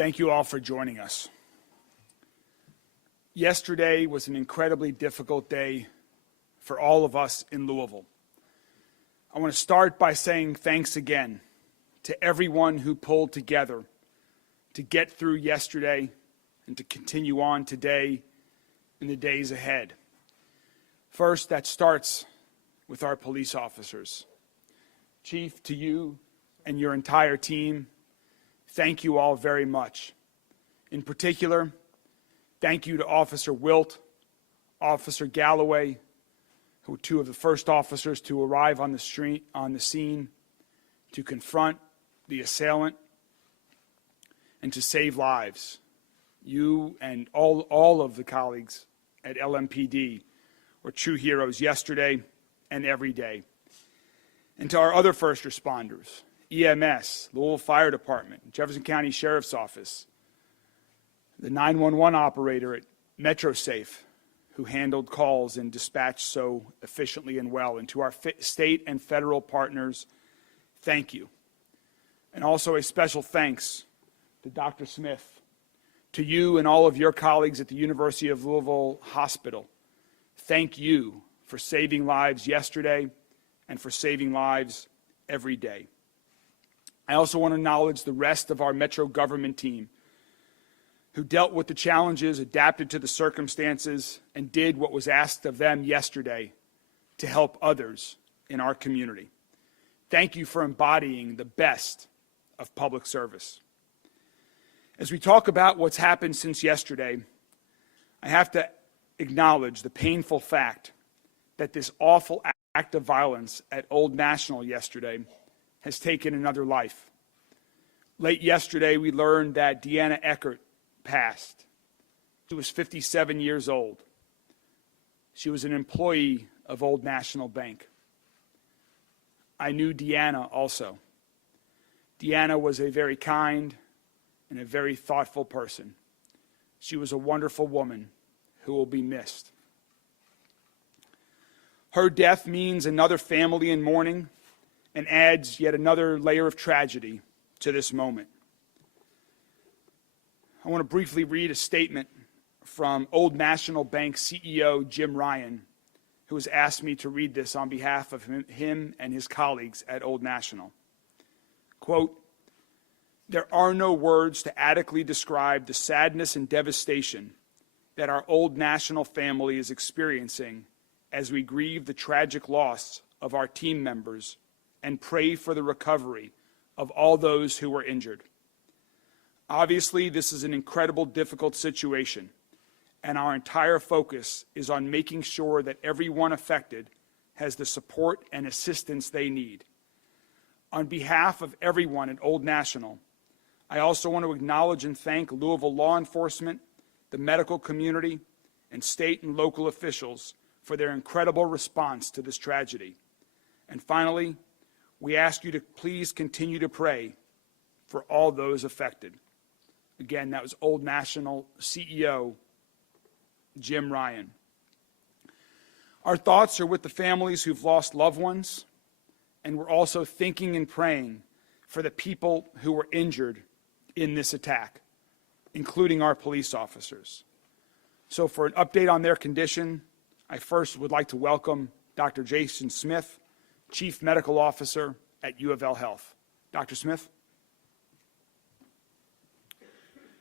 Thank you all for joining us. Yesterday was an incredibly difficult day for all of us in Louisville. I want to start by saying thanks again to everyone who pulled together to get through yesterday and to continue on today and the days ahead. First, that starts with our police officers. Chief, to you and your entire team, thank you all very much. In particular, thank you to Officer Wilt, Officer Galloway, who were two of the first officers to arrive on the scene to confront the assailant and to save lives. You and all of the colleagues at LMPD were true heroes yesterday and every day. And to our other first responders, EMS, Louisville Fire Department, Jefferson County Sheriff's Office, the 911 operator at MetroSafe, who handled calls and dispatched so efficiently and well. And to our state and federal partners, thank you. And also a special thanks to Dr. Smith, to you and all of your colleagues at the University of Louisville Hospital. Thank you for saving lives yesterday and for saving lives every day. I also want to acknowledge the rest of our Metro government team who dealt with the challenges, adapted to the circumstances, and did what was asked of them yesterday to help others in our community. Thank you for embodying the best of public service. As we talk about what's happened since yesterday, I have to acknowledge the painful fact that this awful act of violence at Old National yesterday has taken another life. Late yesterday, we learned that Deanna Eckert passed. She was 57 years old. She was an employee of Old National Bank. I knew Deanna also. Deanna was a very kind and a very thoughtful person. She was a wonderful woman who will be missed. Her death means another family in mourning and adds yet another layer of tragedy to this moment. I want to briefly read a statement from Old National Bank CEO Jim Ryan, who has asked me to read this on behalf of him and his colleagues at Old National. Quote, "There are no words to adequately describe the sadness and devastation that our Old National family is experiencing as we grieve the tragic loss of our team members and pray for the recovery of all those who were injured. Obviously, this is an incredibly difficult situation, and our entire focus is on making sure that everyone affected has the support and assistance they need. On behalf of everyone at Old National, I also want to acknowledge and thank Louisville law enforcement, the medical community, and state and local officials for their incredible response to this tragedy. And finally, we ask you to please continue to pray for all those affected." Again, that was Old National CEO Jim Ryan. Our thoughts are with the families who've lost loved ones, and we're also thinking and praying for the people who were injured in this attack, including our police officers. So for an update on their condition, I first would like to welcome Dr. Jason Smith, Chief Medical Officer at U of L Health. Dr. Smith?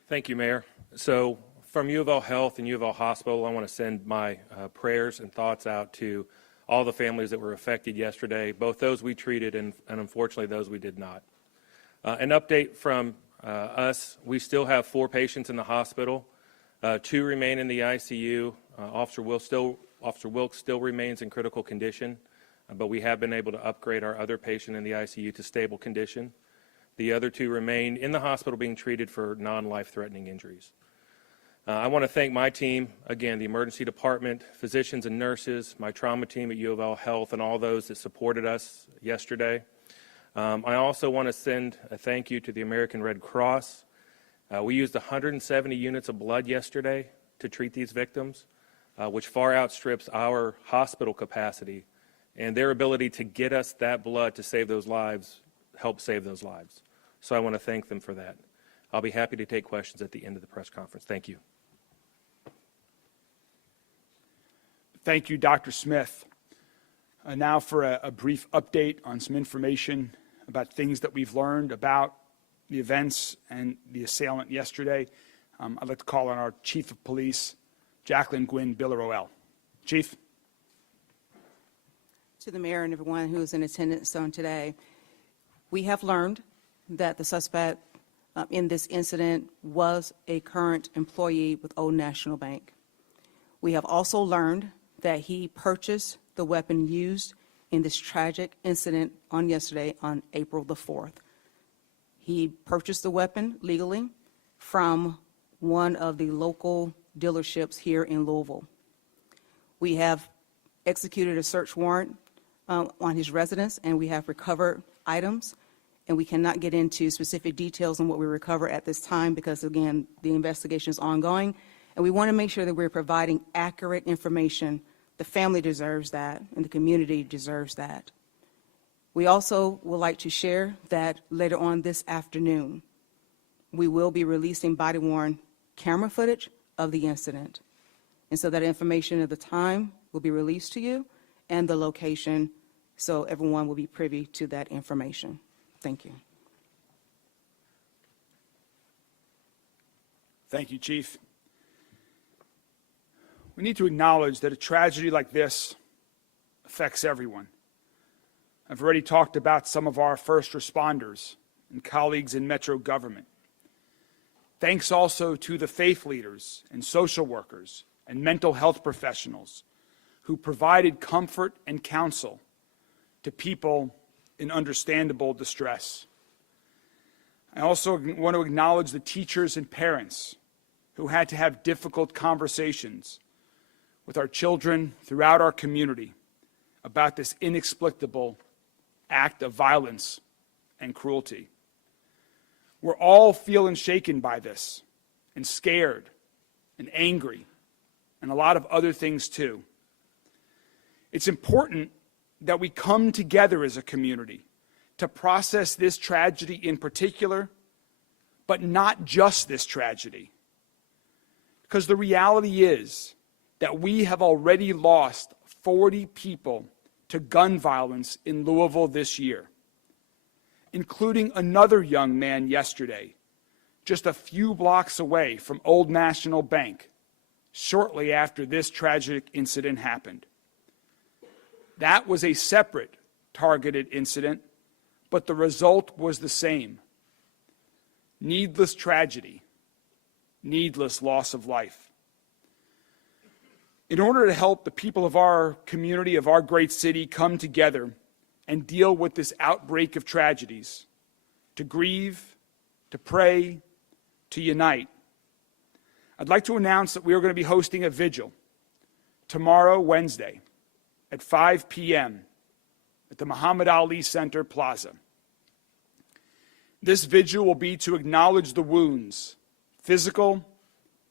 Thank you, Mayor. So from U of L Health and U of L Hospital, I want to send my prayers and thoughts out to all the families that were affected yesterday, both those we treated and unfortunately those we did not. An update from us, we still have 4 patients in the hospital. 2 remain in the ICU. Officer Wilkes still remains in critical condition, but we have been able to upgrade our other patient in the ICU to stable condition. The other 2 remain in the hospital being treated for non-life-threatening injuries. I want to thank my team, again, the emergency department, physicians and nurses, my trauma team at U of L Health, and all those that supported us yesterday. I also want to send a thank you to the American Red Cross. We used 170 units of blood yesterday to treat these victims, which far outstrips our hospital capacity, and their ability to get us that blood to save those lives helped save those lives. So I want to thank them for that. I'll be happy to take questions at the end of the press conference. Thank you. Thank you, Dr. Smith. Now for a brief update on some information about things that we've learned about the events and the assailant yesterday. I'd like to call on our Chief of Police, Jacqueline Gwynn Biller-Roel. Chief. To the mayor and everyone who is in attendance on today, we have learned that the suspect in this incident was a current employee with Old National Bank. We have also learned that he purchased the weapon used in this tragic incident on yesterday, on April the 4th. He purchased the weapon legally from one of the local dealerships here in Louisville. We have executed a search warrant on his residence, and we have recovered items, and we cannot get into specific details on what we recover at this time because, again, the investigation is ongoing, and we want to make sure that we're providing accurate information. The family deserves that, and the community deserves that. We also would like to share that later on this afternoon, we will be releasing body-worn camera footage of the incident. And so that information at the time will be released to you and the location, so everyone will be privy to that information. Thank you. Thank you, Chief. We need to acknowledge that a tragedy like this affects everyone. I've already talked about some of our first responders and colleagues in Metro government. Thanks also to the faith leaders and social workers and mental health professionals who provided comfort and counsel to people in understandable distress. I also want to acknowledge the teachers and parents who had to have difficult conversations with our children throughout our community about this inexplicable act of violence and cruelty. We're all feeling shaken by this, and scared, and angry, and a lot of other things too. It's important that we come together as a community to process this tragedy in particular, but not just this tragedy. Because the reality is that we have already lost 40 people to gun violence in Louisville this year, including another young man yesterday, just a few blocks away from Old National Bank, shortly after this tragic incident happened. That was a separate targeted incident, but the result was the same. Needless tragedy, needless loss of life. In order to help the people of our community, of our great city, come together and deal with this outbreak of tragedies, to grieve, to pray, to unite, I'd like to announce that we are going to be hosting a vigil tomorrow, Wednesday, at 5 p.m. at the Muhammad Ali Center Plaza. This vigil will be to acknowledge the wounds, physical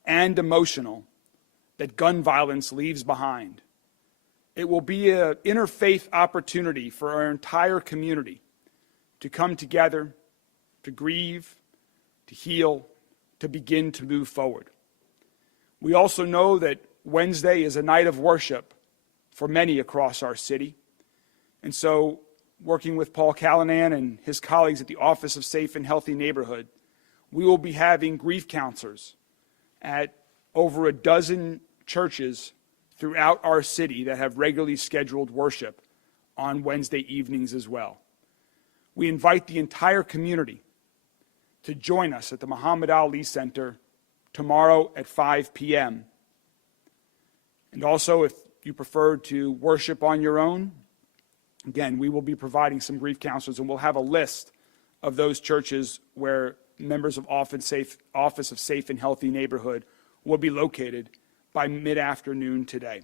and emotional, that gun violence leaves behind. It will be an interfaith opportunity for our entire community to come together, to grieve, to heal, to begin to move forward. We also know that Wednesday is a night of worship for many across our city. And so, working with Paul Callanan and his colleagues at the Office of Safe and Healthy Neighborhood, we will be having grief counselors at over a dozen churches throughout our city that have regularly scheduled worship on Wednesday evenings as well. We invite the entire community to join us at the Muhammad Ali Center tomorrow at 5 p.m. And also, if you prefer to worship on your own, again, we will be providing some grief counselors, and we'll have a list of those churches where members of Office of Safe and Healthy Neighborhood will be located by mid-afternoon today.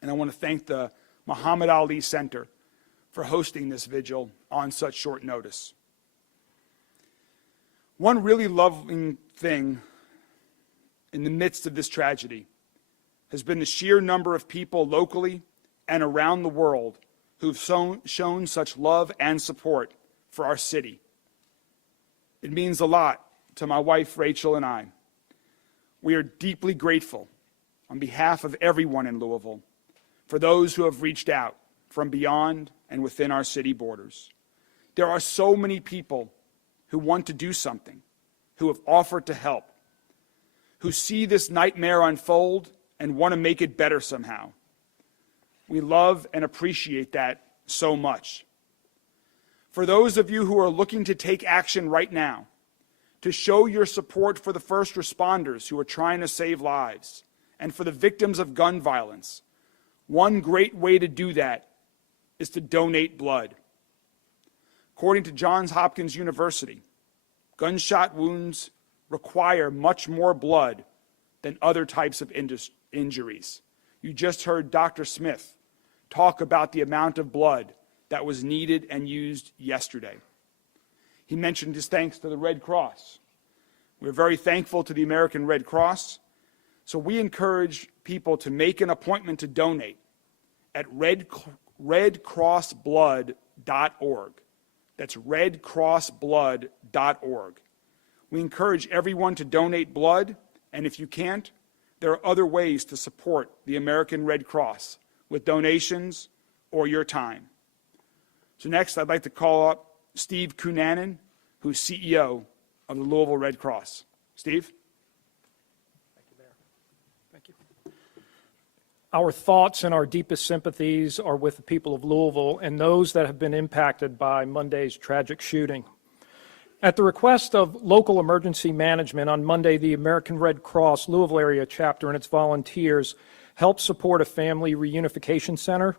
And I want to thank the Muhammad Ali Center for hosting this vigil on such short notice. One really loving thing in the midst of this tragedy has been the sheer number of people locally and around the world who've shown such love and support for our city. It means a lot to my wife, Rachel, and I, we are deeply grateful on behalf of everyone in Louisville for those who have reached out from beyond and within our city borders. There are so many people who want to do something, who have offered to help, who see this nightmare unfold and want to make it better somehow. We love and appreciate that so much. For those of you who are looking to take action right now, to show your support for the first responders who are trying to save lives, and for the victims of gun violence, one great way to do that is to donate blood. According to Johns Hopkins University, gunshot wounds require much more blood than other types of injuries. You just heard Dr. Smith talk about the amount of blood that was needed and used yesterday. He mentioned his thanks to the Red Cross. We're very thankful to the American Red Cross, so we encourage people to make an appointment to donate at redcrossblood.org. That's redcrossblood.org. We encourage everyone to donate blood, and if you can't, there are other ways to support the American Red Cross with donations or your time. So next, I'd like to call up Steve Cunanan, who's CEO of the Louisville Red Cross. Steve? Thank you, Mayor. Thank you. Our thoughts and our deepest sympathies are with the people of Louisville and those that have been impacted by Monday's tragic shooting. At the request of local emergency management, on Monday, the American Red Cross Louisville area chapter and its volunteers helped support a family reunification center.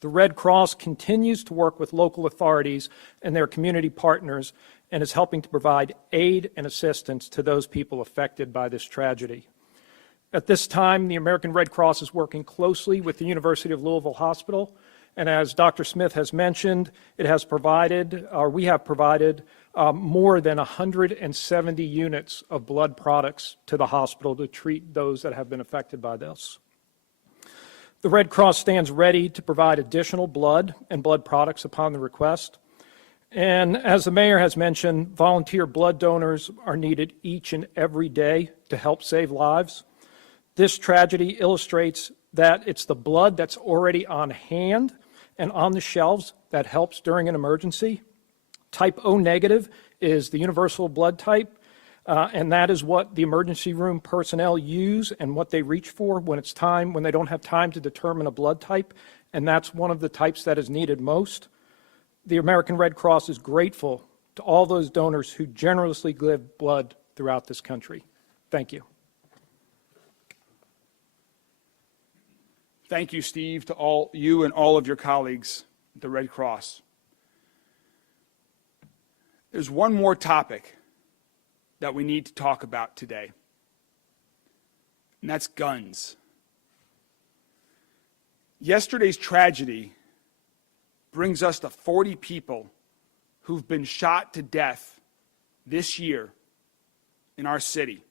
The Red Cross continues to work with local authorities and their community partners and is helping to provide aid and assistance to those people affected by this tragedy. At this time, the American Red Cross is working closely with the University of Louisville Hospital, and as Dr. Smith has mentioned, we have provided more than 170 units of blood products to the hospital to treat those that have been affected by this. The Red Cross stands ready to provide additional blood and blood products upon the request. And as the mayor has mentioned, volunteer blood donors are needed each and every day to help save lives. This tragedy illustrates that it's the blood that's already on hand and on the shelves that helps during an emergency. Type O negative is the universal blood type, and that is what the emergency room personnel use and what they reach for when they don't have time to determine a blood type, and that's one of the types that is needed most. The American Red Cross is grateful to all those donors who generously give blood throughout this country. Thank you. Thank you, Steve, to all you and all of your colleagues at the Red Cross. There's one more topic that we need to talk about today, and that's guns. Yesterday's tragedy brings us to 40 people who've been shot to death this year in our city.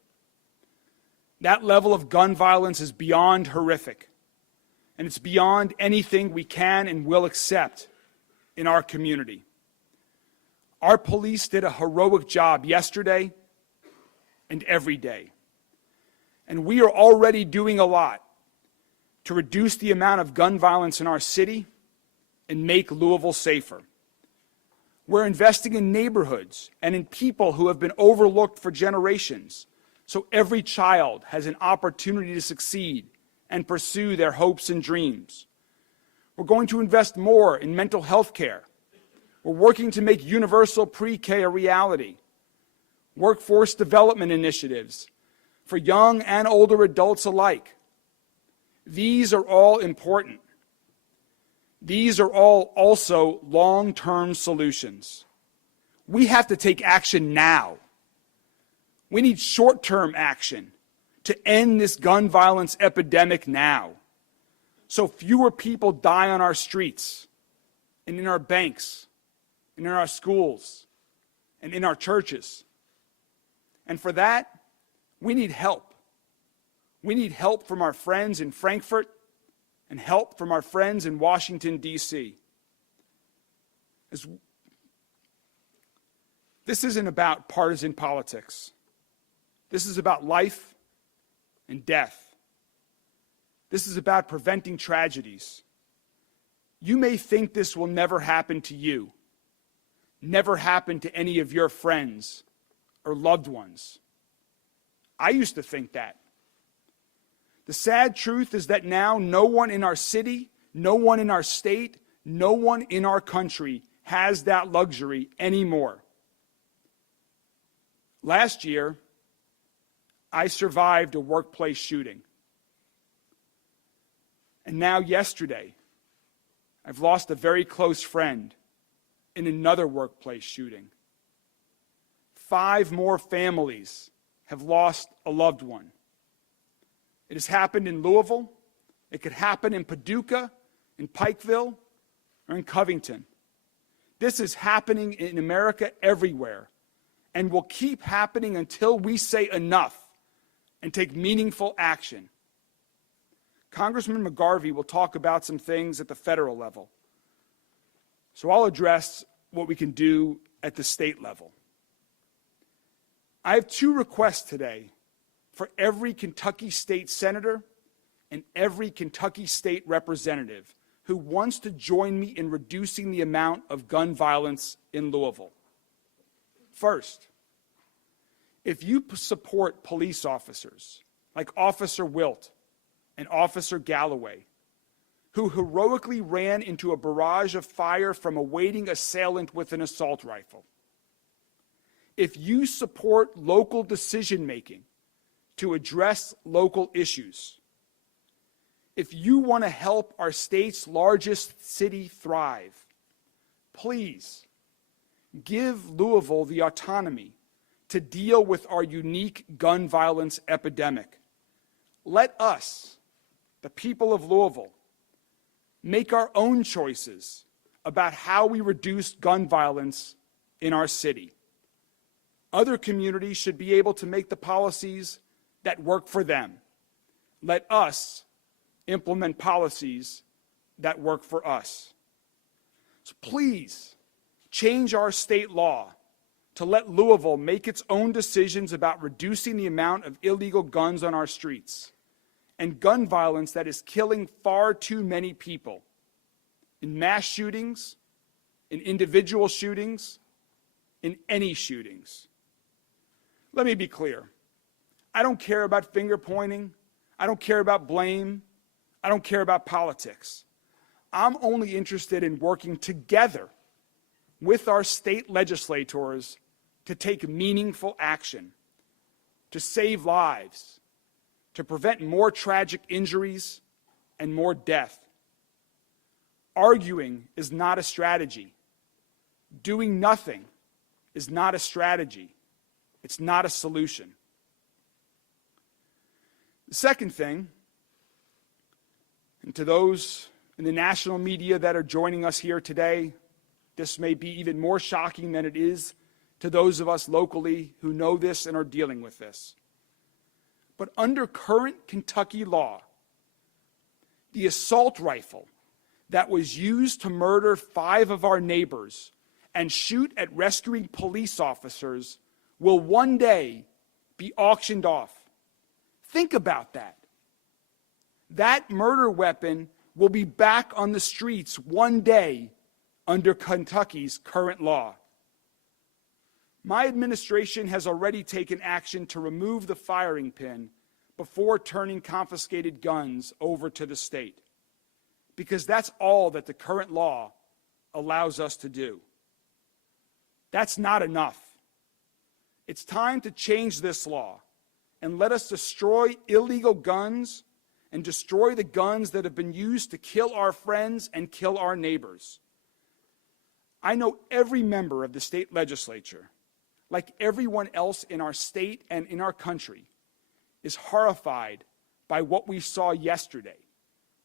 That level of gun violence is beyond horrific, and it's beyond anything we can and will accept in our community. Our police did a heroic job yesterday and every day. And we are already doing a lot to reduce the amount of gun violence in our city and make Louisville safer. We're investing in neighborhoods and in people who have been overlooked for generations, so every child has an opportunity to succeed and pursue their hopes and dreams. We're going to invest more in mental health care. We're working to make universal pre-K a reality. Workforce development initiatives for young and older adults alike. These are all important. These are all also long-term solutions. We have to take action now. We need short-term action to end this gun violence epidemic now, so fewer people die on our streets and in our banks and in our schools and in our churches. And for that, we need help. We need help from our friends in Frankfurt and help from our friends in Washington, D.C. This isn't about partisan politics. This is about life and death. This is about preventing tragedies. You may think this will never happen to you, never happen to any of your friends or loved ones. I used to think that. The sad truth is that now no one in our city, no one in our state, no one in our country has that luxury anymore. Last year, I survived a workplace shooting. And now yesterday, I've lost a very close friend in another workplace shooting. 5 more families have lost a loved one. It has happened in Louisville. It could happen in Paducah, in Pikeville, or in Covington. This is happening in America everywhere and will keep happening until we say enough and take meaningful action. Congressman McGarvey will talk about some things at the federal level. So I'll address what we can do at the state level. I have 2 requests today for every Kentucky state senator and every Kentucky state representative who wants to join me in reducing the amount of gun violence in Louisville. First, if you support police officers like Officer Wilt and Officer Galloway, who heroically ran into a barrage of fire from a waiting assailant with an assault rifle, if you support local decision-making to address local issues, if you want to help our state's largest city thrive, please give Louisville the autonomy to deal with our unique gun violence epidemic. Let us, the people of Louisville, make our own choices about how we reduce gun violence in our city. Other communities should be able to make the policies that work for them. Let us implement policies that work for us. So please change our state law to let Louisville make its own decisions about reducing the amount of illegal guns on our streets and gun violence that is killing far too many people in mass shootings, in individual shootings, in any shootings. Let me be clear. I don't care about finger pointing. I don't care about blame. I don't care about politics. I'm only interested in working together with our state legislators to take meaningful action, to save lives, to prevent more tragic injuries and more death. Arguing is not a strategy. Doing nothing is not a strategy. It's not a solution. The second thing, and to those in the national media that are joining us here today, this may be even more shocking than it is to those of us locally who know this and are dealing with this. But under current Kentucky law, the assault rifle that was used to murder 5 of our neighbors and shoot at rescuing police officers will one day be auctioned off. Think about that. That murder weapon will be back on the streets one day under Kentucky's current law. My administration has already taken action to remove the firing pin before turning confiscated guns over to the state, because that's all that the current law allows us to do. That's not enough. It's time to change this law and let us destroy illegal guns and destroy the guns that have been used to kill our friends and kill our neighbors. I know every member of the state legislature, like everyone else in our state and in our country, is horrified by what we saw yesterday,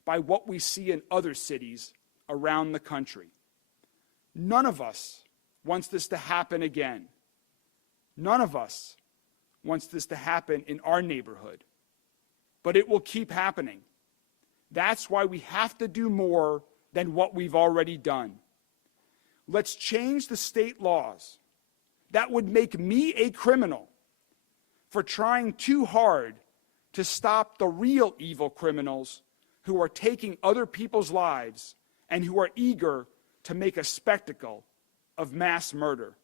by what we see in other cities around the country. None of us wants this to happen again. None of us wants this to happen in our neighborhood. But it will keep happening. That's why we have to do more than what we've already done. Let's change the state laws that would make me a criminal for trying too hard to stop the real evil criminals who are taking other people's lives and who are eager to make a spectacle of mass murder.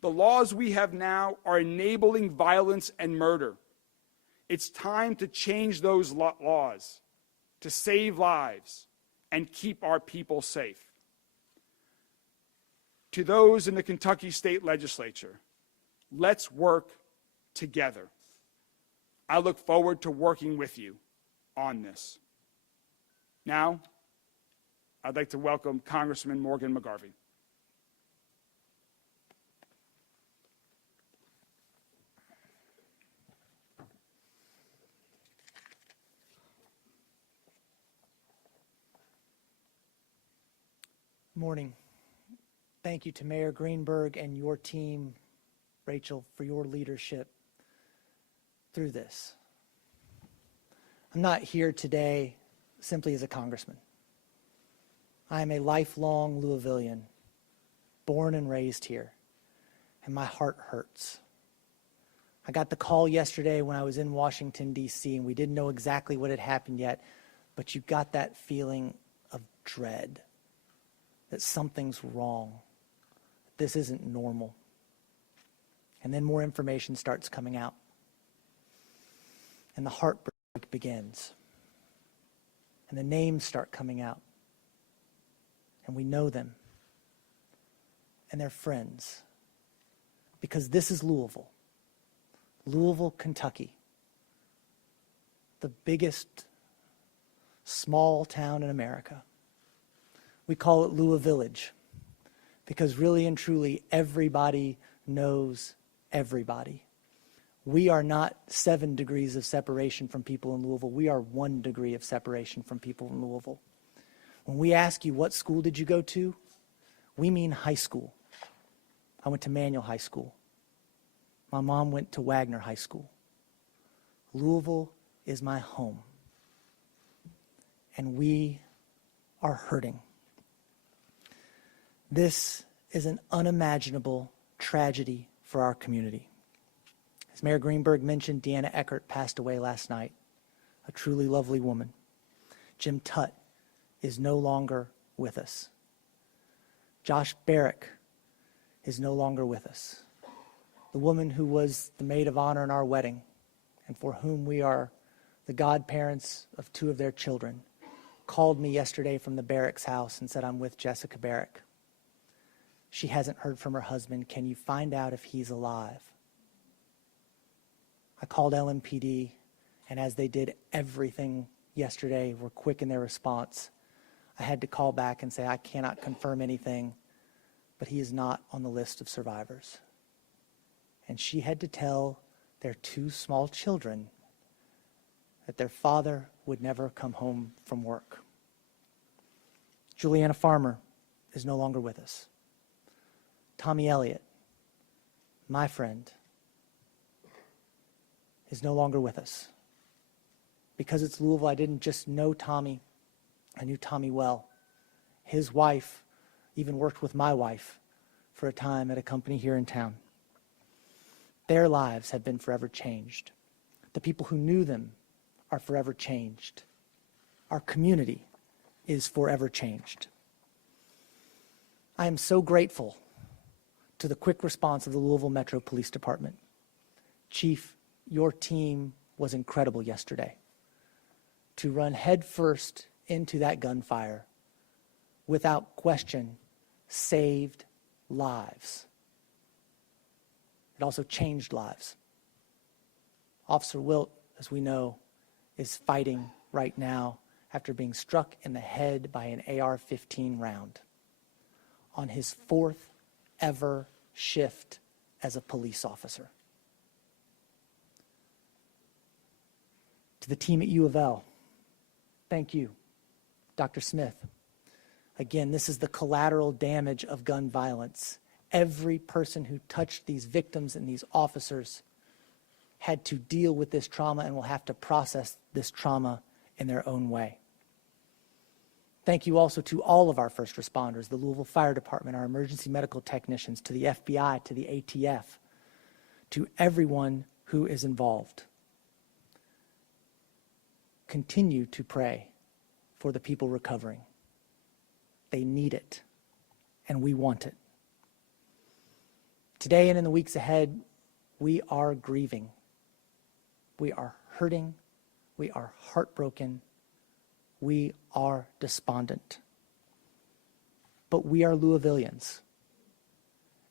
The laws we have now are enabling violence and murder. It's time to change those laws to save lives and keep our people safe. To those in the Kentucky State Legislature, let's work together. I look forward to working with you on this. Now, I'd like to welcome Congressman Morgan McGarvey. Morning. Thank you to Mayor Greenberg and your team, Rachel, for your leadership through this. I'm not here today simply as a congressman. I am a lifelong Louisvillian, born and raised here, and my heart hurts. I got the call yesterday when I was in Washington, D.C., and we didn't know exactly what had happened yet, but you got that feeling of dread, that something's wrong, that this isn't normal. And then more information starts coming out, and the heartbreak begins, and the names start coming out, and we know them, and they're friends, because this is Louisville, Kentucky, the biggest small town in America. We call it Louisville Village because really and truly everybody knows everybody. We are not 7 degrees of separation from people in Louisville. We are 1 degree of separation from people in Louisville. When we ask you, what school did you go to? We mean high school. I went to Manual High School. My mom went to Wagner High School. Louisville is my home. And we are hurting. This is an unimaginable tragedy for our community. As Mayor Greenberg mentioned, Deanna Eckert passed away last night, a truly lovely woman. Jim Tutt is no longer with us. Josh Barrick is no longer with us. The woman who was the maid of honor in our wedding and for whom we are the godparents of 2 of their children, called me yesterday from the Barrick's house and said, "I'm with Jessica Barrick. She hasn't heard from her husband. Can you find out if he's alive?" I called LMPD, and as they did everything yesterday, were quick in their response. I had to call back and say, I cannot confirm anything, but he is not on the list of survivors. And she had to tell their 2 small children that their father would never come home from work. Juliana Farmer is no longer with us. Tommy Elliott, my friend, is no longer with us. Because it's Louisville, I didn't just know Tommy, I knew Tommy well. His wife even worked with my wife for a time at a company here in town. Their lives have been forever changed. The people who knew them are forever changed. Our community is forever changed. I am so grateful to the quick response of the Louisville Metro Police Department. Chief, your team was incredible yesterday. To run headfirst into that gunfire, without question, saved lives. It also changed lives. Officer Wilt, as we know, is fighting right now after being struck in the head by an AR-15 round on his 4th ever shift as a police officer. To the team at U of L, thank you. Dr. Smith, again, this is the collateral damage of gun violence. Every person who touched these victims and these officers had to deal with this trauma and will have to process this trauma in their own way. Thank you also to all of our first responders, the Louisville Fire Department, our emergency medical technicians, to the FBI, to the ATF, to everyone who is involved. Continue to pray for the people recovering. They need it, and we want it. Today and in the weeks ahead, we are grieving. We are hurting. We are heartbroken. We are despondent. But we are Louisvillians.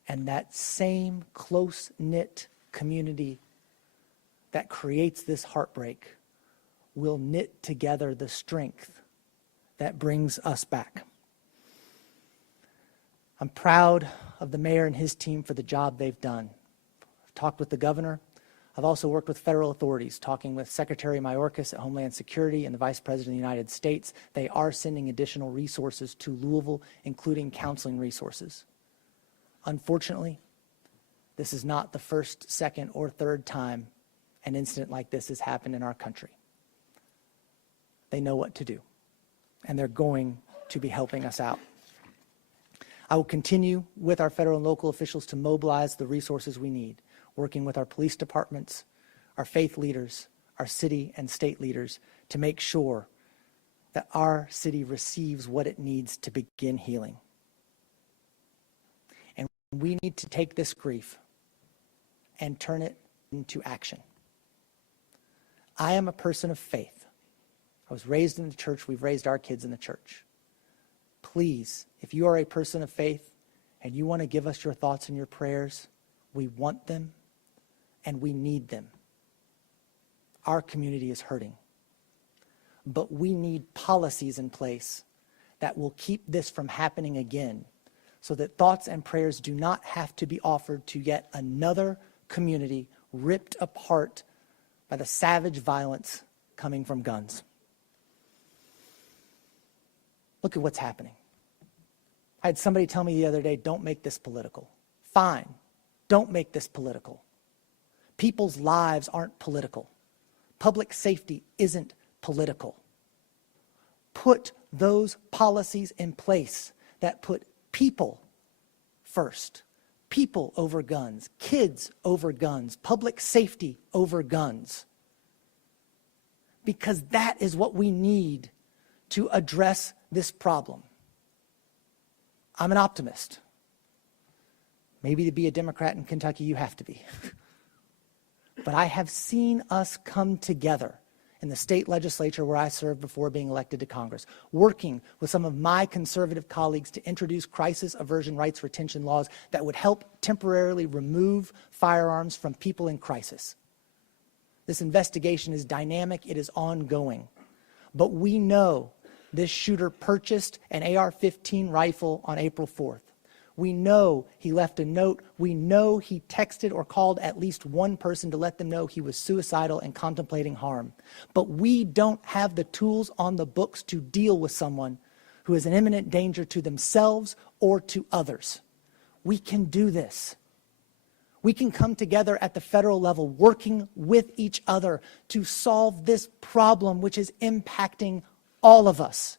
And that same close-knit community that creates this heartbreak will knit together the strength that brings us back. I'm proud of the mayor and his team for the job they've done. I've talked with the governor. I've also worked with federal authorities, talking with Secretary Mayorkas at Homeland Security and the Vice President of the United States. They are sending additional resources to Louisville, including counseling resources. Unfortunately, this is not the first, second, or third time an incident like this has happened in our country. They know what to do, and they're going to be helping us out. I will continue with our federal and local officials to mobilize the resources we need, working with our police departments, our faith leaders, our city and state leaders to make sure that our city receives what it needs to begin healing. And we need to take this grief and turn it into action. I am a person of faith. I was raised in the church. We've raised our kids in the church. Please, if you are a person of faith and you want to give us your thoughts and your prayers, we want them and we need them. Our community is hurting. But we need policies in place that will keep this from happening again, so that thoughts and prayers do not have to be offered to yet another community ripped apart by the savage violence coming from guns. Look at what's happening. I had somebody tell me the other day, don't make this political. Fine, don't make this political. People's lives aren't political. Public safety isn't political. Put those policies in place that put people first. People over guns, kids over guns, public safety over guns. Because that is what we need to address this problem. I'm an optimist. Maybe to be a Democrat in Kentucky, you have to be. But I have seen us come together in the state legislature where I served before being elected to Congress, working with some of my conservative colleagues to introduce crisis aversion rights retention laws that would help temporarily remove firearms from people in crisis. This investigation is dynamic, it is ongoing. But we know this shooter purchased an AR-15 rifle on April 4th. We know he left a note. We know he texted or called at least one person to let them know he was suicidal and contemplating harm. But we don't have the tools on the books to deal with someone who is an imminent danger to themselves or to others. We can do this. We can come together at the federal level, working with each other to solve this problem, which is impacting all of us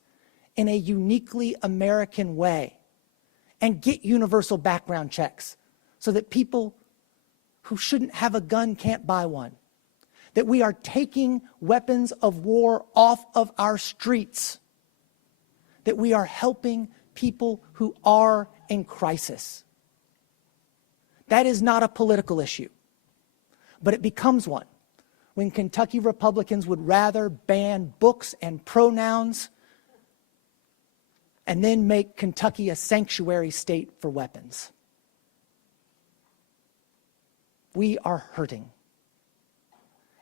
in a uniquely American way, and get universal background checks so that people who shouldn't have a gun can't buy one, that we are taking weapons of war off of our streets, that we are helping people who are in crisis. That is not a political issue, but it becomes one when Kentucky Republicans would rather ban books and pronouns and then make Kentucky a sanctuary state for weapons. We are hurting.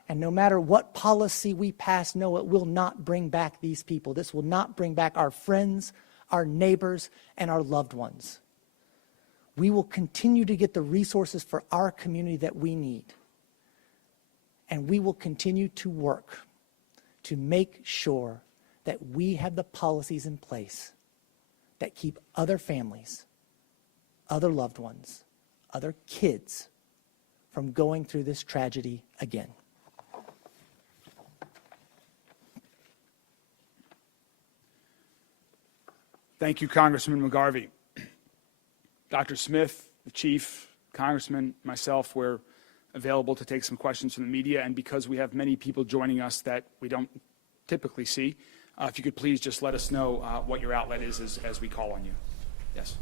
And no matter what policy we pass, no, it will not bring back these people. This will not bring back our friends, our neighbors, and our loved ones. We will continue to get the resources for our community that we need. And we will continue to work to make sure that we have the policies in place that keep other families, other loved ones, other kids from going through this tragedy again. Thank you, Congressman McGarvey. Dr. Smith, the chief, Congressman, myself, we're available to take some questions from the media, and because we have many people joining us that we don't typically see, if you could please just let us know what your outlet is as we call on you. Yes.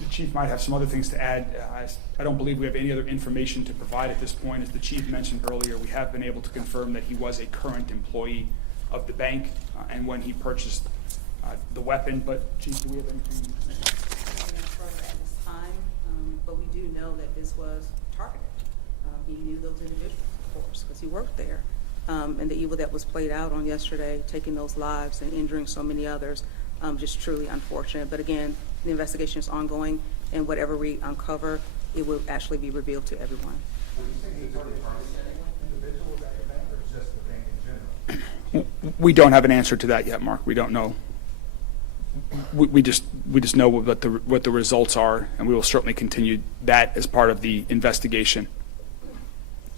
The chief might have some other things to add. I don't believe we have any other information to provide at this point. As the chief mentioned earlier, we have been able to confirm that he was a current employee of the bank and when he purchased the weapon. But chief, do we have anything? At this time, but we do know that this was targeted. He knew those individuals, of course, because he worked there. And the evil that was played out on yesterday, taking those lives and injuring so many others, just truly unfortunate. But again, the investigation is ongoing, and whatever we uncover, it will actually be revealed to everyone. We don't have an answer to that yet, Mark. We don't know. We just know what the results are, and we will certainly continue that as part of the investigation.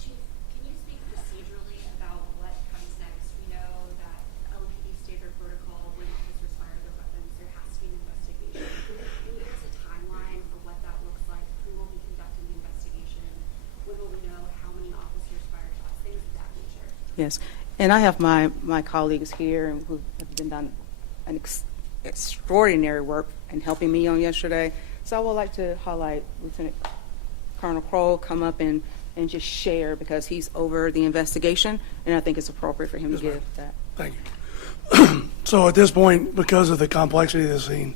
Chief, can you speak procedurally about what comes next? We know that LAPD standard protocol, when officers fire their weapons, there has to be an investigation. Can you give us a timeline for what that looks like? Who will be conducting the investigation? When will we know how many officers fired shots? Things of that nature. Yes, and I have my colleagues here who have been done an extraordinary work in helping me on yesterday. So I would like to highlight Lieutenant Colonel Kroll come up and just share, because he's over the investigation, and I think it's appropriate for him to give that. Thank you. So at this point, because of the complexity of the scene,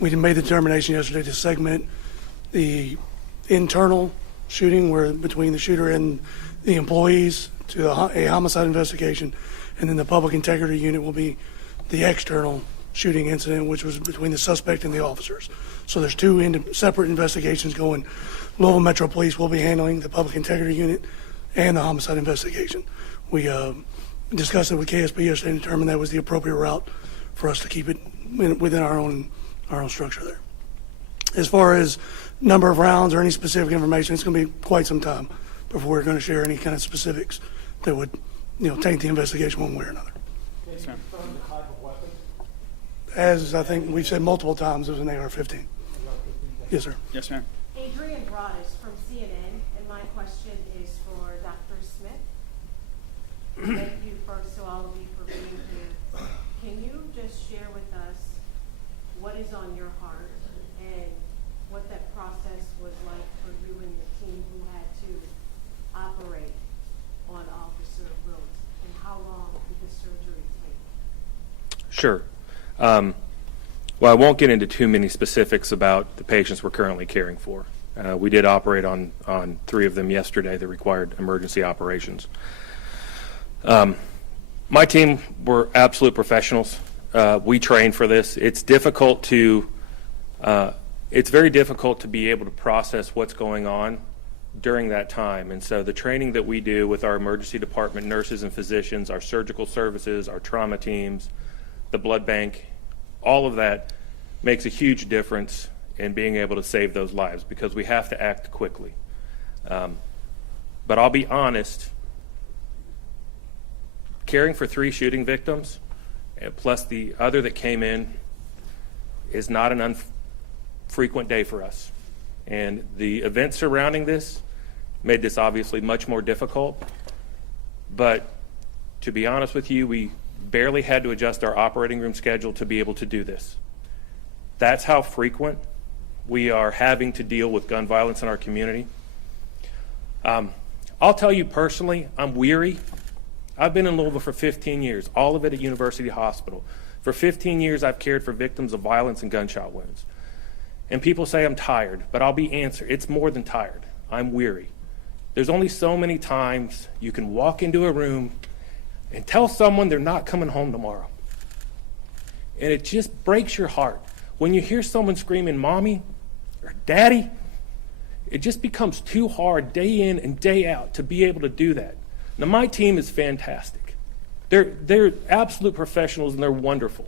we made the determination yesterday to segment the internal shooting where between the shooter and the employees to a homicide investigation, and then the public integrity unit will be the external shooting incident, which was between the suspect and the officers. So there's two separate investigations going. Louisville Metro Police will be handling the public integrity unit and the homicide investigation. We discussed it with KSP yesterday and determined that was the appropriate route for us to keep it within our own structure there. As far as number of rounds or any specific information, it's going to be quite some time before we're going to share any kind of specifics that would, taint the investigation one way or another. Yes, ma'am. As I think we've said multiple times, it was an AR-15. Yes, sir. Yes, ma'am. Adrian Broadus from CNN, and my question is for Dr. Smith. Thank you first to all of you for being here. Can you just share with us what is on your heart and what that process was like for you and the team who had to operate on Officer Rhodes, and how long did the surgery take? Sure. Well, I won't get into too many specifics about the patients we're currently caring for. We did operate on 3 of them yesterday that required emergency operations. My team were absolute professionals. We trained for this. It's very difficult to be able to process what's going on during that time. And so the training that we do with our emergency department nurses and physicians, our surgical services, our trauma teams, the blood bank, all of that makes a huge difference in being able to save those lives, because we have to act quickly. But I'll be honest, caring for 3 shooting victims, plus the other that came in, is not an infrequent day for us. And the events surrounding this made this obviously much more difficult. But to be honest with you, we barely had to adjust our operating room schedule to be able to do this. That's how frequent we are having to deal with gun violence in our community. I'll tell you personally, I'm weary. I've been in Louisville for 15 years, all of it at University Hospital. For 15 years, I've cared for victims of violence and gunshot wounds. And people say I'm tired, but I'll be answered. It's more than tired. I'm weary. There's only so many times you can walk into a room and tell someone they're not coming home tomorrow. And it just breaks your heart when you hear someone screaming, "Mommy," or Daddy, it just becomes too hard day in and day out to be able to do that. Now, my team is fantastic. They're absolute professionals and they're wonderful.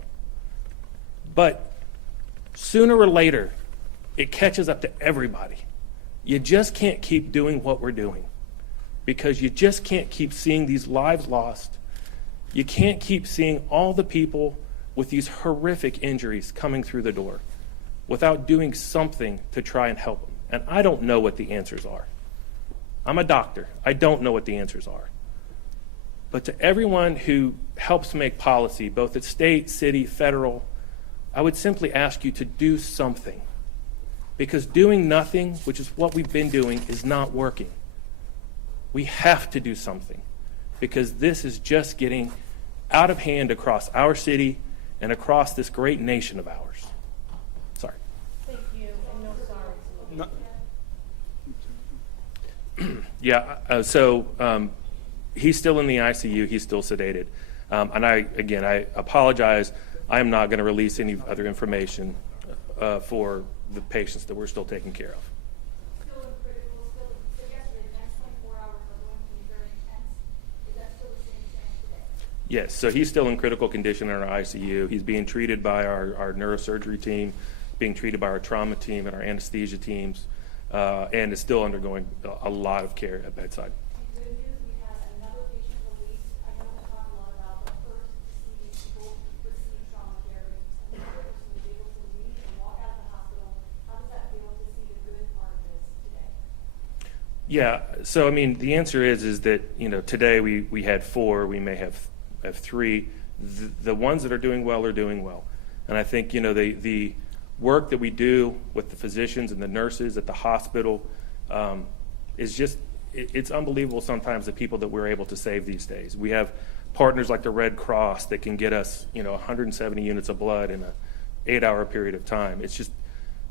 But sooner or later, it catches up to everybody. You just can't keep doing what we're doing because you just can't keep seeing these lives lost. You can't keep seeing all the people with these horrific injuries coming through the door without doing something to try and help them. And I don't know what the answers are. I'm a doctor. I don't know what the answers are. But to everyone who helps make policy, both at state, city, federal, I would simply ask you to do something. Because doing nothing, which is what we've been doing, is not working. We have to do something. Because this is just getting out of hand across our city and across this great nation of ours. Sorry. Thank you, and no sorry. Yeah, so he's still in the ICU. He's still sedated. And I apologize. I am not going to release any other information for the patients that we're still taking care of. Still in critical, so yesterday, the next 24 hours are going to be very intense. Is that still the same thing today? Yes, so he's still in critical condition in our ICU. He's being treated by our neurosurgery team, being treated by our trauma team and our anesthesia teams, and is still undergoing a lot of care at bedside. Good news, we have another patient released. I don't talk a lot about, but first to see people receive trauma care. Another person was able to leave and walk out of the hospital. How does that feel to see the good part of this today? Yeah, so I mean, the answer is that, today we had 4, we may have 3. The ones that are doing well are doing well. And I think, the work that we do with the physicians and the nurses at the hospital is just, it's unbelievable sometimes the people that we're able to save these days. We have partners like the Red Cross that can get us, 170 units of blood in an 8-hour period of time. It's just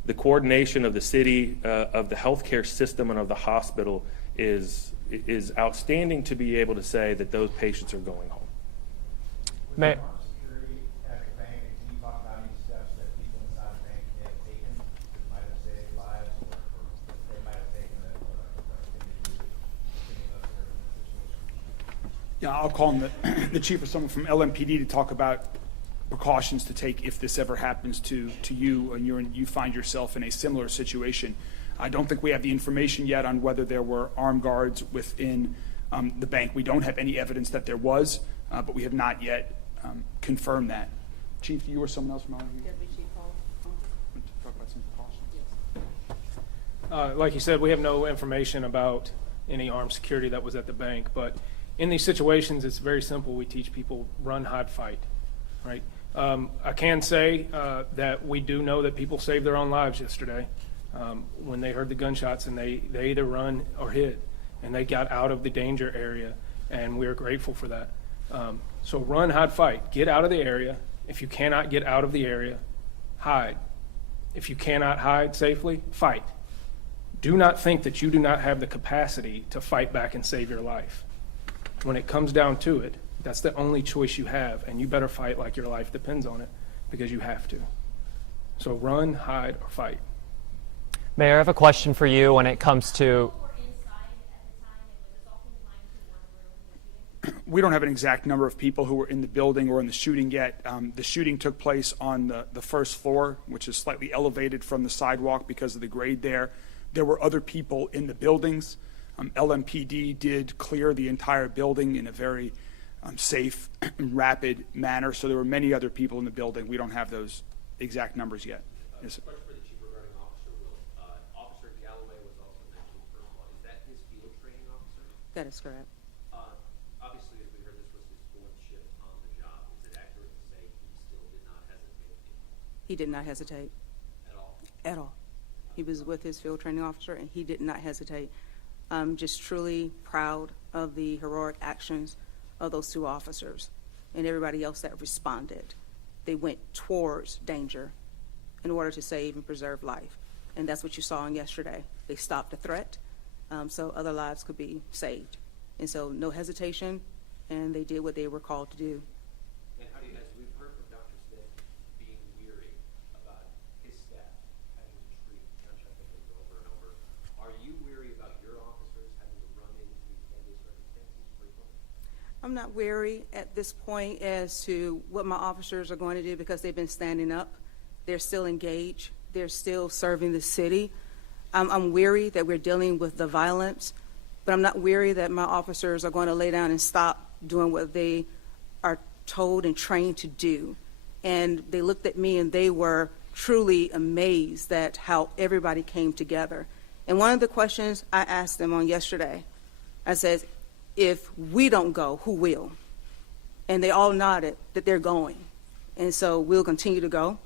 the coordination of the city, of the healthcare system, and of the hospital is outstanding to be able to say that those patients are going home. May, Security at the bank, and can you talk about any steps that people inside the bank have taken that might have saved lives or they might have taken that continue us in this situation? Yeah, I'll call on the chief or someone from LMPD to talk about precautions to take if this ever happens to you and you find yourself in a similar situation. I don't think we have the information yet on whether there were armed guards within the bank. We don't have any evidence that there was, but we have not yet confirmed that. Chief, you or someone else from LMPD? Deputy Chief Paul. Talk about some precautions. like you said, we have no information about any armed security that was at the bank, but in these situations, it's very simple. We teach people run, hide, fight, right? I can say that we do know that people saved their own lives yesterday when they heard the gunshots, and they either run or hid, and they got out of the danger area, and we're grateful for that. So run, hide, fight. Get out of the area. If you cannot get out of the area, hide. If you cannot hide safely, fight. Do not think that you do not have the capacity to fight back and save your life. When it comes down to it, that's the only choice you have, and you better fight like your life depends on it, because you have to. So run, hide, or fight. Mayor, I have a question for you when it comes to... We don't have an exact number of people who were in the building or in the shooting yet. The shooting took place on the first floor, which is slightly elevated from the sidewalk because of the grade there. There were other people in the buildings. LMPD did clear the entire building in a very safe and rapid manner, so there were many other people in the building. We don't have those exact numbers yet. Yes, sir. Question for the chief regarding Officer Will. Officer Galloway was also mentioned first of all. Is that his field training officer? That is correct. Obviously, as we heard, this was his 4th shift on the job. Is it accurate to say he still did not hesitate He did not hesitate at all? at all. He was with his field training officer, and he did not hesitate. I'm just truly proud of the heroic actions of those 2 officers and everybody else that responded. They went towards danger in order to save and preserve life. And that's what you saw on yesterday. They stopped a threat so other lives could be saved. And so no hesitation, and they did what they were called to do. And how do you, as we've heard from Dr. Smith, being weary about his staff having to treat gunshot victims, not wary at this point as to what my officers are going to do because they've been standing up. They're still engaged. They're still serving the city. I'm weary that we're dealing with the violence, but I'm not weary that my officers are going to lay down and stop doing what they are told and trained to do. And they looked at me and they were truly amazed at how everybody came together. And one of the questions I asked them on yesterday, I said, if we don't go, who will? And they all nodded that they're going. And so we'll continue to go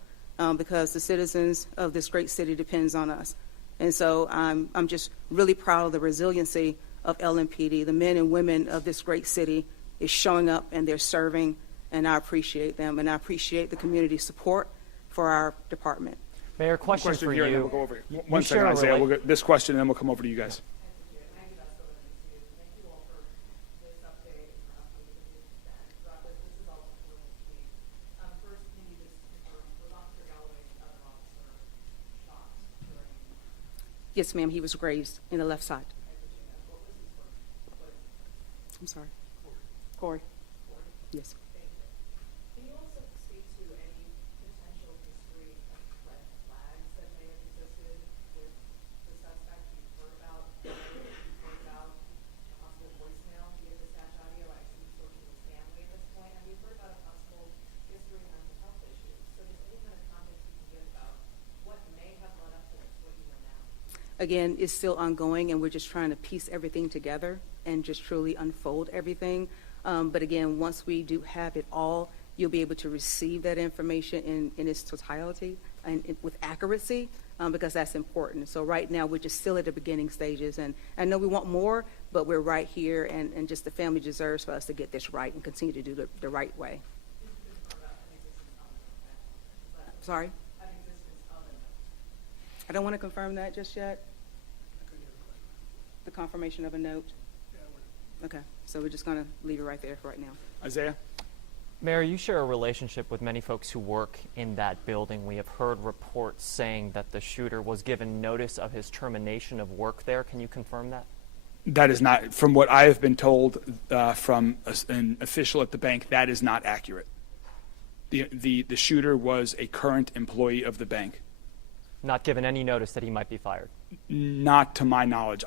because the citizens of this great city depends on us. And so I'm just really proud of the resiliency of LMPD. The men and women of this great city is showing up and they're serving, and I appreciate them, and I appreciate the community support for our department. Mayor, question for here, and then you. we'll go over here. You One second, share a Isaiah. rela- We'll get this question, and then we'll come over to you guys. Yes, ma'am, he was grazed in the left side. I'm sorry. Corey. Yes. Can you also speak to any potential history of red flags that may have existed with the suspect? You've heard about a possible voicemail via dispatch audio. I assume you spoke to his family at this point. Have you heard about a possible history of mental health issues? So just any kind of context you can give about what may have led up to this, what you know now. Again, it's still ongoing, and we're just trying to piece everything together and just truly unfold everything. But again, once we do have it all, you'll be able to receive that information in its totality and with accuracy, because that's important. So right now, we're just still at the beginning stages, and I know we want more, but we're right here, and just the family deserves for us to get this right and continue to do the right way. Sorry? I don't want to confirm that just yet. The confirmation of a note? Okay, so we're just going to leave it right there for right now. Isaiah? Mayor, you share a relationship with many folks who work in that building. We have heard reports saying that the shooter was given notice of his termination of work there. Can you confirm that? That is not, from what I have been told from an official at the bank, that is not accurate. The shooter was a current employee of the bank. Not given any notice that he might be fired? Not to my knowledge.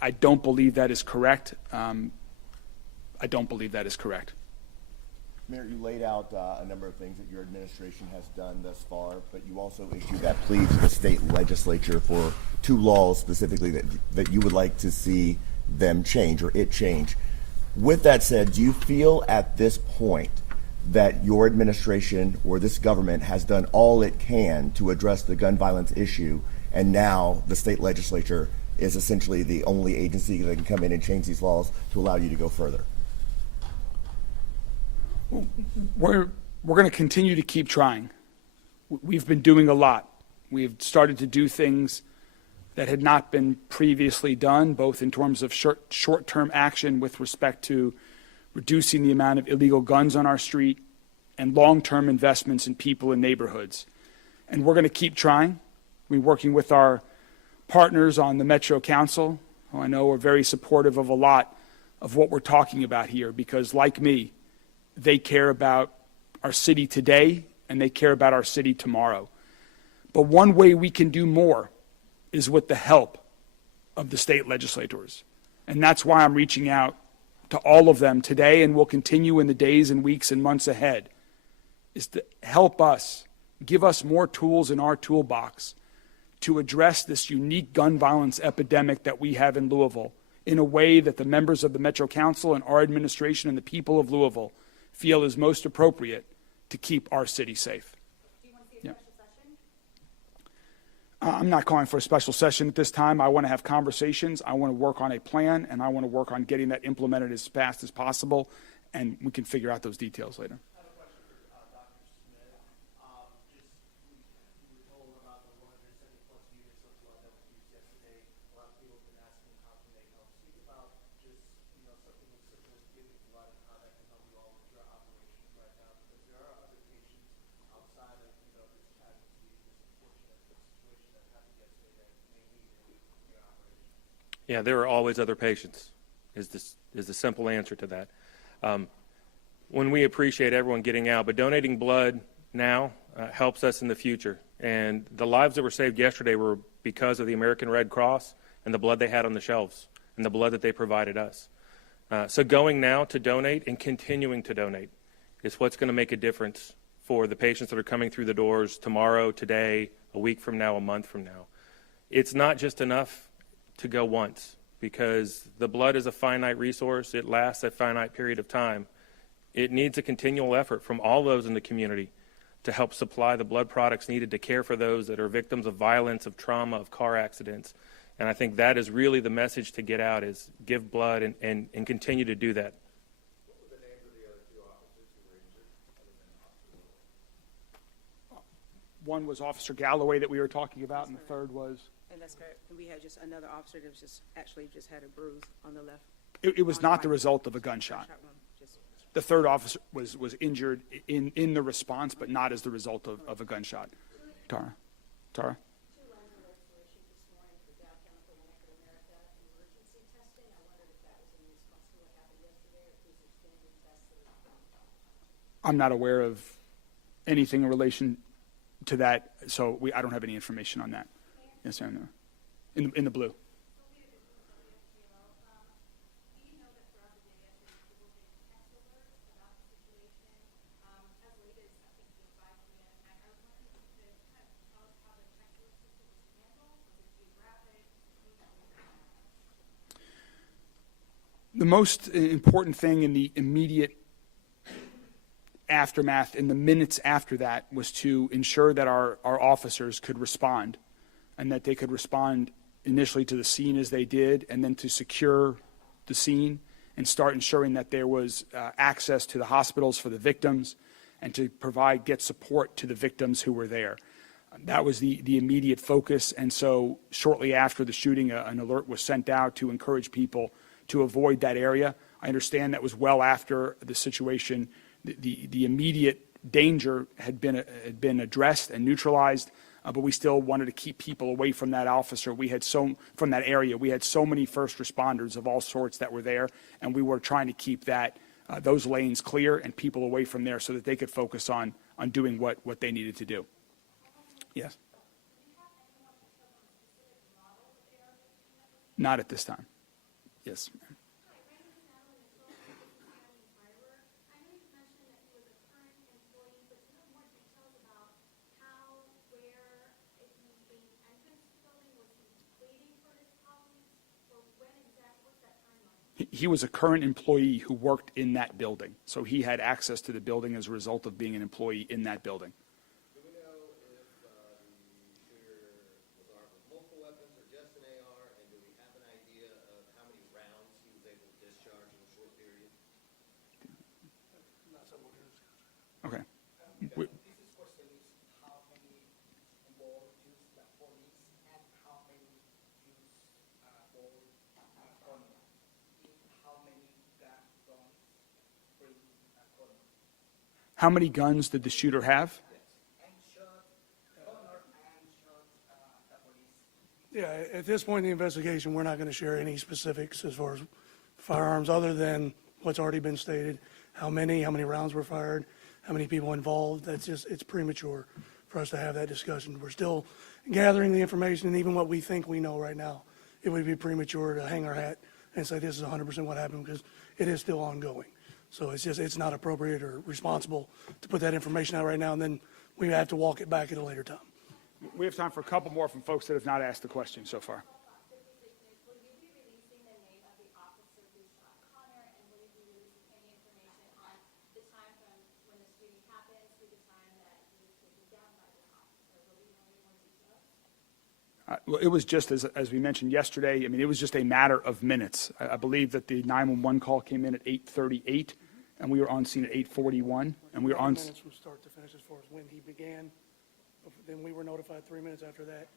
I don't believe that is correct. I don't believe that is correct. Mayor, you laid out a number of things that your administration has done thus far, but you also issued that plea to the state legislature for 2 laws specifically that you would like to see them change or it change. With that said, do you feel at this point that your administration or this government has done all it can to address the gun violence issue, and now the state legislature is essentially the only agency that can come in and change these laws to allow you to go further? We're going to continue to keep trying. We've been doing a lot. We've started to do things that had not been previously done, both in terms of short-term action with respect to reducing the amount of illegal guns on our street and long-term investments in people and neighborhoods. And we're going to keep trying. We're working with our partners on the Metro Council, who I know are very supportive of a lot of what we're talking about here, because like me, they care about our city today and they care about our city tomorrow. But one way we can do more is with the help of the state legislators. And that's why I'm reaching out to all of them today, and will continue in the days and weeks and months ahead, is to help us, give us more tools in our toolbox to address this unique gun violence epidemic that we have in Louisville in a way that the members of the Metro Council and our administration and the people of Louisville feel is most appropriate to keep our city safe. Do you want to see a special session? I'm not calling for a special session at this time. I want to have conversations. I want to work on a plan, and I want to work on getting that implemented as fast as possible, and we can figure out those details later. I have a question for Dr. Smith. We were told about the 170+ units of blood that was used yesterday. A lot of people have been asking how can they help. Speak about just something as simple as giving blood and how that can help you all with your operations right now, because there are other patients outside of this casualty, this unfortunate situation that happened yesterday that may need your operation. Yeah, there are always other patients, is the simple answer to that. When we appreciate everyone getting out, but donating blood now helps us in the future. And the lives that were saved yesterday were because of the American Red Cross and the blood they had on the shelves and the blood that they provided us. So going now to donate and continuing to donate is what's going to make a difference for the patients that are coming through the doors tomorrow, today, a week from now, a month from now. It's not just enough to go once, because the blood is a finite resource. It lasts a finite period of time. It needs a continual effort from all those in the community to help supply the blood products needed to care for those that are victims of violence, of trauma, of car accidents. And I think that is really the message to get out, is give blood and continue to do that. What were the names of the other two officers who were injured other than hospital? One was Officer Galloway that we were talking about, and the third was? And that's correct. And we had just another officer that was just had a bruise on the left. It was not the result of a gunshot. The third officer was injured in the response, but not as the result of a gunshot. Tara? Two lines of were issued this morning for Dow Chemical and Echo America emergency testing. I wondered if that was in response to what happened yesterday, or if these are standard tests that are done. I'm not aware of anything in relation to that, so I don't have any information on that. Yes, sir. No. In the blue. The most important thing in the immediate aftermath, in the minutes after that, was to ensure that our officers could respond, and that they could respond initially to the scene as they did, and then to secure the scene and start ensuring that there was access to the hospitals for the victims, and to get support to the victims who were there. That was the immediate focus, and so shortly after the shooting, an alert was sent out to encourage people to avoid that area. I understand that was well after the situation. The immediate danger had been addressed and neutralized, but we still wanted to keep people away from that officer. From that area, we had so many first responders of all sorts that were there, and we were trying to keep those lanes clear and people away from there so that they could focus on doing what they needed to do. Yes. Not at this time. Yes, ma'am. He was a current employee who worked in that building, so he had access to the building as a result of being an employee in that building. Do we know if the shooter was armed with multiple weapons or just an AR, and do we have an idea of how many rounds he was able to discharge in a short period? Okay. This is for police. How many more use the police, and how many use all corner? How many guns bring corner? How many guns did the shooter have? And shot corner and shot the police. Yeah, at this point in the investigation, we're not going to share any specifics as far as firearms other than what's already been stated. How many rounds were fired, how many people involved. It's premature for us to have that discussion. We're still gathering the information, and even what we think we know right now, it would be premature to hang our hat and say this is 100% what happened, because it is still ongoing. So it's not appropriate or responsible to put that information out right now, and then we have to walk it back at a later time. We have time for a couple more from folks that have not asked the question so far. Will you be releasing the name of the officer who shot Connor, and will you be releasing any information on the time from when the shooting happened to the time that he was taken down by the officer? Will we know any more details? Well, it was just as we mentioned yesterday. I mean, it was just a matter of minutes. I believe that the 911 call came in at 8:38, and we were on scene at 8:41, and we were on. Minutes from start to finish as far as when he began. Then we were notified 3 minutes after that,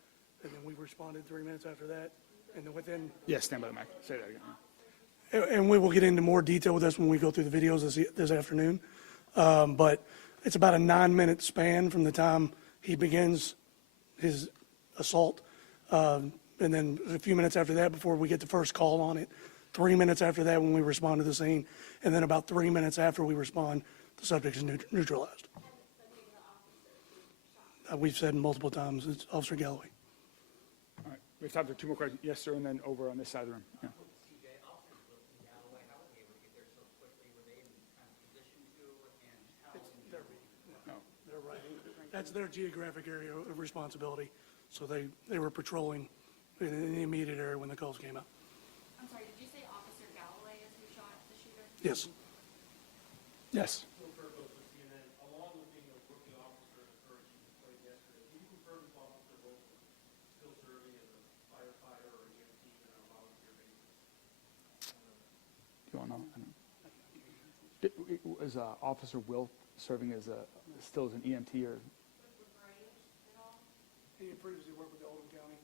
and then we responded 3 minutes after that, and then within. Yes, stand by the mic. Say that again. And we will get into more detail with this when we go through the videos this afternoon. But it's about a 9-minute span from the time he begins his assault, and then a few minutes after that before we get the first call on it, 3 minutes after that when we respond to the scene, and then about 3 minutes after we respond, the subject is neutralized. We've said multiple times, it's Officer Galloway. All right, we have time for 2 more questions. Yes, sir, and then over on this side of the room. Yeah. They're right. That's their geographic area of responsibility, so they were patrolling in the immediate area when the calls came out. I'm sorry, did you say Officer Galloway is who shot the shooter? Yes. Yes. Along with being a rookie officer and the courage you displayed yesterday, can you confirm if Officer Wolf is still serving as a firefighter or EMT on a volunteer basis? Do you want to know? Was Officer Wilf serving as still as an EMT or? He had previously worked with Oldham County.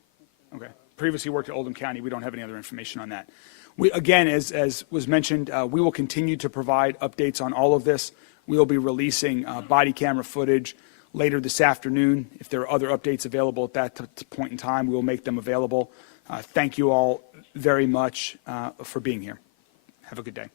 Okay. Previously worked at Oldham County. We don't have any other information on that. We, again, as was mentioned, we will continue to provide updates on all of this. We will be releasing body camera footage later this afternoon. If there are other updates available at that point in time, we will make them available. Thank you all very much for being here. Have a good day.